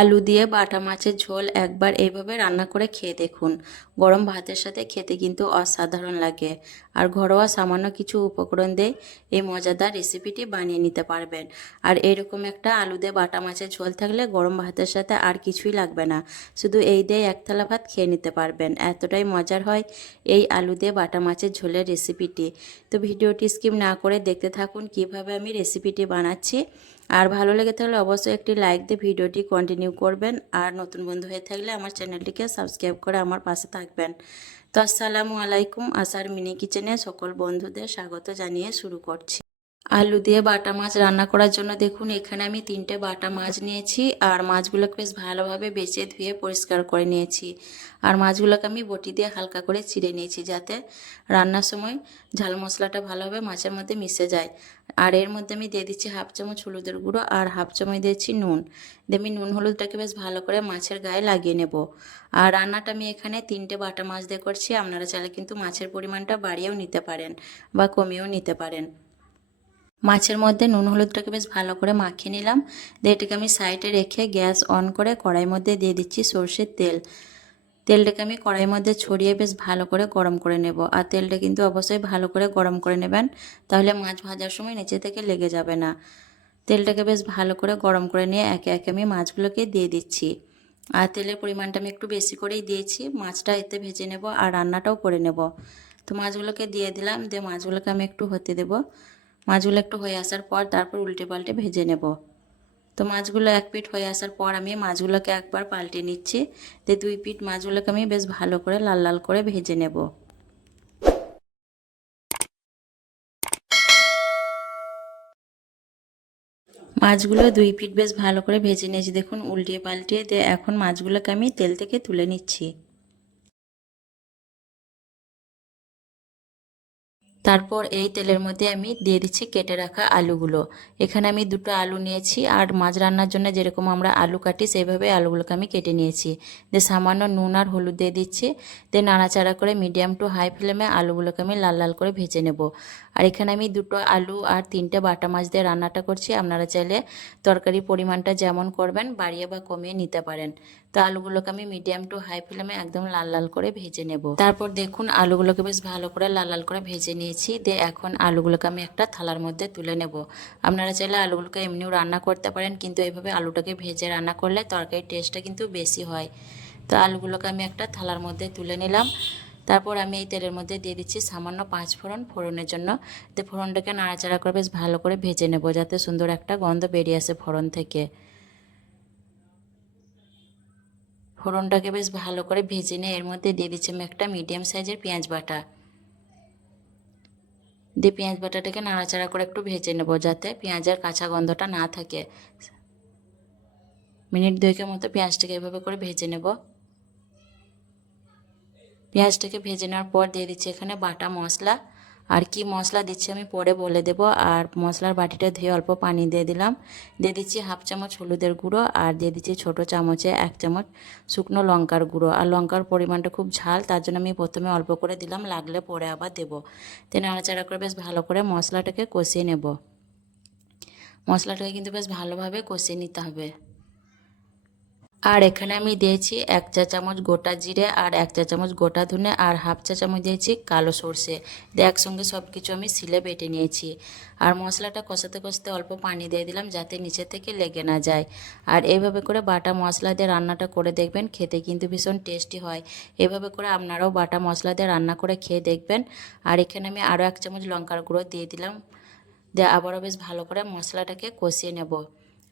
আলু দিয়ে বাটা মাছের ঝোল একবার এইভাবে রান্না করে খেয়ে দেখুন। গরম ভাতের সাথে খেতে কিন্তু অসাধারণ লাগে। আর ঘরোয়া সামান্য কিছু উপকরণ দিয়ে এই মজাদার রেসিপিটি বানিয়ে নিতে পারবেন। আর এরকম একটা আলু দিয়ে বাটা মাছের ঝোল থাকলে গরম ভাতের সাথে আর কিছুই লাগবে না। শুধু এই দিয়ে এক থালা ভাত খেয়ে নিতে পারবেন। এতটাই মজার হয় এই আলু দিয়ে বাটা মাছের ঝোলের রেসিপিটি। তো ভিডিওটি স্কিপ না করে দেখতে থাকুন কীভাবে আমি রেসিপিটি বানাচ্ছি। আর ভালো লেগে থাকলে অবশ্যই একটি লাইক দিয়ে ভিডিওটি কন্টিনিউ করবেন আর নতুন বন্ধু হয়ে থাকলে আমার চ্যানেলটিকে সাবস্ক্রাইব করে আমার পাশে থাকবেন। তো আসসালামু আলাইকুম, আসার মিনি কিচেনে সকল বন্ধুদের স্বাগত জানিয়ে শুরু করছি। আলু দিয়ে বাটা মাছ রান্না করার জন্য দেখুন, এখানে আমি তিনটে বাটা মাছ নিয়েছি আর মাছগুলোকে বেশ ভালোভাবে বেছে ধুয়ে পরিষ্কার করে নিয়েছি। আর মাছগুলোকে আমি বটি দিয়ে হালকা করে চিড়ে নিয়েছি যাতে রান্নার সময় ঝাল মশলাটা ভালোভাবে মাছের মধ্যে মিশে যায়। আর এর মধ্যে আমি দিয়ে দিচ্ছি হাফ চামচ হলুদের গুঁড়ো আর হাফ চামচ দিয়েছি নুন। দিয়ে আমি নুন হলুদটাকে বেশ ভালো করে মাছের গায়ে লাগিয়ে নেব। আর রান্নাটা আমি এখানে তিনটে বাটা মাছ দিয়ে করছি, আপনারা চাইলে কিন্তু মাছের পরিমাণটা বাড়িয়েও নিতে পারেন বা কমিয়েও নিতে পারেন। মাছের মধ্যে নুন হলুদটাকে বেশ ভালো করে মাখিয়ে নিলাম। দিয়ে এটাকে আমি সাইডে রেখে গ্যাস অন করে কড়াইয়ের মধ্যে দিয়ে দিচ্ছি সর্ষের তেল। তেলটাকে আমি কড়াইয়ের মধ্যে ছড়িয়ে বেশ ভালো করে গরম করে নেব। আর তেলটা কিন্তু অবশ্যই ভালো করে গরম করে নেবেন, তাহলে মাছ ভাজার সময় নিচে থেকে লেগে যাবে না। তেলটাকে বেশ ভালো করে গরম করে নিয়ে একে একে আমি মাছগুলোকে দিয়ে দিচ্ছি। আর তেলের পরিমাণটা আমি একটু বেশি করেই দিয়েছি, মাছটা এতে ভেজে নেব আর রান্নাটাও করে নেব। তো মাছগুলোকে দিয়ে দিলাম, দিয়ে মাছগুলোকে আমি একটু হতে দেবো। মাছগুলো একটু হয়ে আসার পর তারপর উল্টে পাল্টে ভেজে নেব। তো মাছগুলো এক পিঠ হয়ে আসার পর আমি মাছগুলোকে একবার পাল্টে নিচ্ছি। দিয়ে দুই পিঠ মাছগুলোকে আমি বেশ ভালো করে লাল লাল করে ভেজে নেব। মাছগুলো দুই পিঠ বেশ ভালো করে ভেজে নিয়েছি। দেখুন উল্টিয়ে পাল্টিয়ে দিয়ে এখন মাছগুলোকে আমি তেল থেকে তুলে নিচ্ছি। তারপর এই তেলের মধ্যে আমি দিয়ে দিচ্ছি কেটে রাখা আলুগুলো। এখানে আমি দুটো আলু নিয়েছি আর মাছ রান্নার জন্য যেরকম আমরা আলু কাটি সেইভাবে আলুগুলোকে আমি কেটে নিয়েছি। দিয়ে সামান্য নুন আর হলুদ দিয়ে দিচ্ছি। দিয়ে নাড়াচাড়া করে মিডিয়াম টু হাই ফ্লেমে আলুগুলোকে আমি লাল লাল করে ভেজে নেব। আর এখানে আমি দুটো আলু আর তিনটে বাটা মাছ দিয়ে রান্নাটা করছি। আপনারা চাইলে তরকারির পরিমাণটা যেমন করবেন, বাড়িয়ে বা কমিয়ে নিতে পারেন। তো আলুগুলোকে আমি মিডিয়াম টু হাই ফ্লেমে একদম লাল লাল করে ভেজে নেব। তারপর দেখুন আলুগুলোকে বেশ ভালো করে লাল লাল করে ভেজে নিয়েছি। দিয়ে এখন আলুগুলোকে আমি একটা থালার মধ্যে তুলে নেব। আপনারা চাইলে আলুগুলোকে এমনিও রান্না করতে পারেন, কিন্তু এইভাবে আলুটাকে ভেজে রান্না করলে তরকারির টেস্টটা কিন্তু বেশি হয়। তো আলুগুলোকে আমি একটা থালার মধ্যে তুলে নিলাম। তারপর আমি এই তেলের মধ্যে দিয়ে দিচ্ছি সামান্য পাঁচ ফোড়ন ফোড়নের জন্য। তো ফোড়নটাকে নাড়াচাড়া করে বেশ ভালো করে ভেজে নেব, যাতে সুন্দর একটা গন্ধ বেরিয়ে আসে ফোড়ন থেকে। ফোড়নটাকে বেশ ভালো করে ভেজে নিয়ে এর মধ্যে দিয়ে দিচ্ছি আমি একটা মিডিয়াম সাইজের পেঁয়াজ বাটা। দিয়ে পেঁয়াজ বাটাটাকে নাড়াচাড়া করে একটু ভেজে নেব যাতে পেঁয়াজের কাঁচা গন্ধটা না থাকে। মিনিট দুয়েকের মতো পেঁয়াজটাকে এভাবে করে ভেজে নেব। পেঁয়াজটাকে ভেজে নেওয়ার পর দিয়ে দিচ্ছি এখানে বাটা মশলা। আর কি মশলা দিচ্ছি আমি পরে বলে দেব। আর মশলার বাটিটা ধুয়ে অল্প পানি দিয়ে দিলাম। দিয়ে দিচ্ছি হাফ চামচ হলুদের গুঁড়ো আর দিয়ে দিচ্ছি ছোটো চামচে এক চামচ শুকনো লঙ্কার গুঁড়ো। আর লঙ্কার পরিমাণটা খুব ঝাল, তার জন্য আমি প্রথমে অল্প করে দিলাম, লাগলে পরে আবার দেবো। তো নাড়াচাড়া করে বেশ ভালো করে মশলাটাকে কষিয়ে নেব। মশলাটাকে কিন্তু বেশ ভালোভাবে কষিয়ে নিতে হবে। আর এখানে আমি দিয়েছি এক চা চামচ গোটা জিরে আর এক চা চামচ গোটা ধনে আর হাফ চা চামচ দিয়েছি কালো সর্ষে। দিয়ে একসঙ্গে সব কিছু আমি সিলে বেটে নিয়েছি। আর মশলাটা কষাতে কষাতে অল্প পানি দিয়ে দিলাম যাতে নিচে থেকে লেগে না যায়। আর এইভাবে করে বাটা মশলা দিয়ে রান্নাটা করে দেখবেন, খেতে কিন্তু ভীষণ টেস্টি হয়। এভাবে করে আপনারাও বাটা মশলা দিয়ে রান্না করে খেয়ে দেখবেন। আর এখানে আমি আরও এক চামচ লঙ্কার গুঁড়ো দিয়ে দিলাম। দিয়ে আবারও বেশ ভালো করে মশলাটাকে কষিয়ে নেব।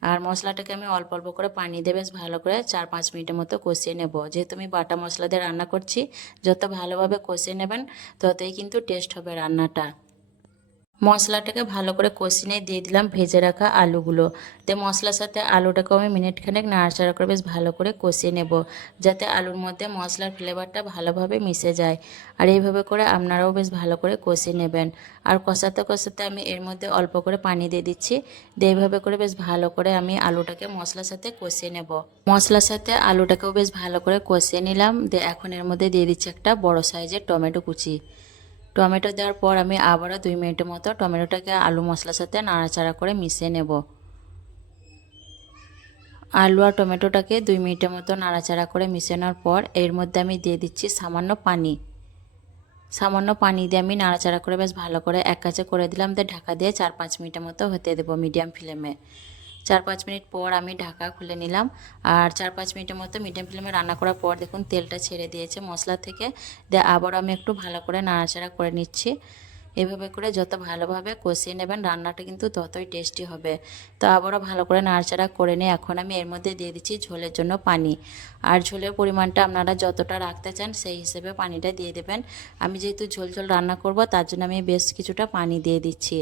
আর মশলাটাকে আমি অল্প অল্প করে পানি দিয়ে বেশ ভালো করে চার পাঁচ মিনিটের মতো কষিয়ে নেব। যেহেতু আমি বাটা মশলা দিয়ে রান্না করছি, যত ভালোভাবে কষিয়ে নেবেন, ততই কিন্তু টেস্ট হবে রান্নাটা। মশলাটাকে ভালো করে কষিয়ে দিয়ে দিলাম ভেজে রাখা আলুগুলো। তো মশলার সাথে আলুটাকেও আমি মিনিট খানেক নাড়াচাড়া করে বেশ ভালো করে কষিয়ে নেব, যাতে আলুর মধ্যে মশলার ফ্লেভারটা ভালোভাবে মিশে যায়। আর এইভাবে করে আপনারাও বেশ ভালো করে কষিয়ে নেবেন। আর কষাতে কষাতে আমি এর মধ্যে অল্প করে পানি দিয়ে দিচ্ছি। দিয়ে এইভাবে করে বেশ ভালো করে আমি আলুটাকে মশলার সাথে কষিয়ে নেব। মশলার সাথে আলুটাকেও বেশ ভালো করে কষিয়ে নিলাম। দিয়ে এখন এর মধ্যে দিয়ে দিচ্ছি একটা বড় সাইজের টমেটো কুচি। টমেটো দেওয়ার পর আমি আবারও দুই মিনিটের মতো টমেটোটাকে আলু মশলার সাথে নাড়াচাড়া করে মিশিয়ে নেব। আলু আর টমেটোটাকে দুই মিনিটের মতো নাড়াচাড়া করে মিশানোর পর এর মধ্যে আমি দিয়ে দিচ্ছি সামান্য পানি। সামান্য পানি দিয়ে আমি নাড়াচাড়া করে বেশ ভালো করে এক কাছে করে দিলাম, দিয়ে ঢাকা দিয়ে চার পাঁচ মিনিটের মতো হতে দেবো মিডিয়াম ফ্লেমে। চার পাঁচ মিনিট পর আমি ঢাকা খুলে নিলাম। আর চার পাঁচ মিনিটের মতো মিডিয়াম ফ্লেমে রান্না করার পর দেখুন তেলটা ছেড়ে দিয়েছে মশলা থেকে। দিয়ে আবার আমি একটু ভালো করে নাড়াচাড়া করে নিচ্ছি। এভাবে করে যত ভালোভাবে কষিয়ে নেবেন, রান্নাটা কিন্তু ততই টেস্টি হবে। তো আবারও ভালো করে নাড়াচাড়া করে নিয়ে এখন আমি এর মধ্যে দিয়ে দিচ্ছি ঝোলের জন্য পানি। আর ঝোলের পরিমাণটা আপনারা যতটা রাখতে চান সেই হিসেবে পানিটা দিয়ে দেবেন। আমি যেহেতু ঝোল ঝোল রান্না করব, তার জন্য আমি বেশ কিছুটা পানি দিয়ে দিচ্ছি।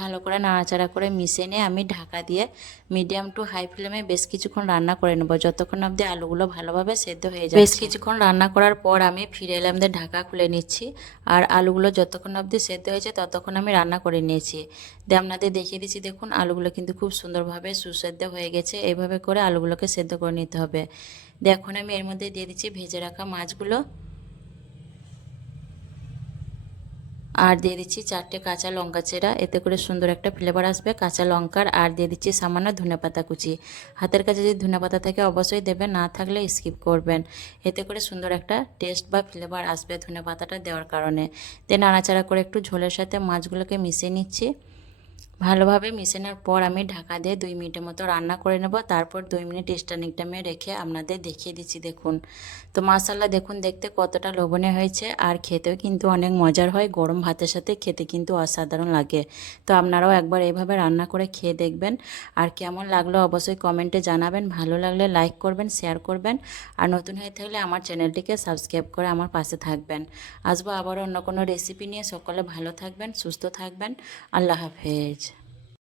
ভালো করে নাড়াচাড়া করে মিশিয়ে নিয়ে আমি ঢাকা দিয়ে মিডিয়াম টু হাই ফ্লেমে বেশ কিছুক্ষণ রান্না করে নেব। যতক্ষণ অবধি আলুগুলো ভালোভাবে সেদ্ধ হয়ে যায় বেশ কিছুক্ষণ রান্না করার পর আমি ফিরে এলাম ঢাকা খুলে নিচ্ছি। আর আলুগুলো যতক্ষণ অবধি সেদ্ধ হয়েছে, ততক্ষণ আমি রান্না করে নিয়েছি। দিয়ে আপনাদের দেখিয়ে দিচ্ছি, দেখুন আলুগুলো কিন্তু খুব সুন্দরভাবে সুসেদ্ধ হয়ে গেছে। এইভাবে করে আলুগুলোকে সেদ্ধ করে নিতে হবে। দিয়ে এখন আমি এর মধ্যে দিয়ে দিচ্ছি ভেজে রাখা মাছগুলো। আর দিয়ে দিচ্ছি চারটে কাঁচা লঙ্কা চেরা। এতে করে সুন্দর একটা ফ্লেভার আসবে। কাঁচা লঙ্কার আর দিয়ে দিচ্ছি সামান্য ধনে পাতা কুচি। হাতের কাছে যদি ধনে পাতা থাকে অবশ্যই দেবেন, না থাকলে স্কিপ করবেন। এতে করে সুন্দর একটা টেস্ট বা ফ্লেভার আসবে ধনে পাতাটা দেওয়ার কারণে। তে নাড়াচাড়া করে একটু ঝোলের সাথে মাছগুলোকে মিশিয়ে নিচ্ছি। ভালোভাবে মিশানোর পর আমি ঢাকা দিয়ে দুই মিনিটের মতো রান্না করে নেব। তারপর দুই মিনিট স্ট্যান্ডিং টাইমে রেখে আপনাদের দেখিয়ে দিচ্ছি, দেখুন। তো মাসাল্লা দেখুন, দেখতে কতটা লোভনীয় হয়েছে। আর খেতেও কিন্তু অনেক মজার হয়। গরম ভাতের সাথে খেতে কিন্তু অসাধারণ লাগে। তো আপনারাও একবার এইভাবে রান্না করে খেয়ে দেখবেন। আর কেমন লাগল অবশ্যই কমেন্টে জানাবেন। ভালো লাগলে লাইক করবেন, শেয়ার করবেন। আর নতুন হয়ে থাকলে আমার চ্যানেলটিকে সাবস্ক্রাইব করে আমার পাশে থাকবেন। আসব আবার অন্য কোনো রেসিপি নিয়ে। সকলে ভালো থাকবেন, সুস্থ থাকবেন। আল্লাহ হাফেজ।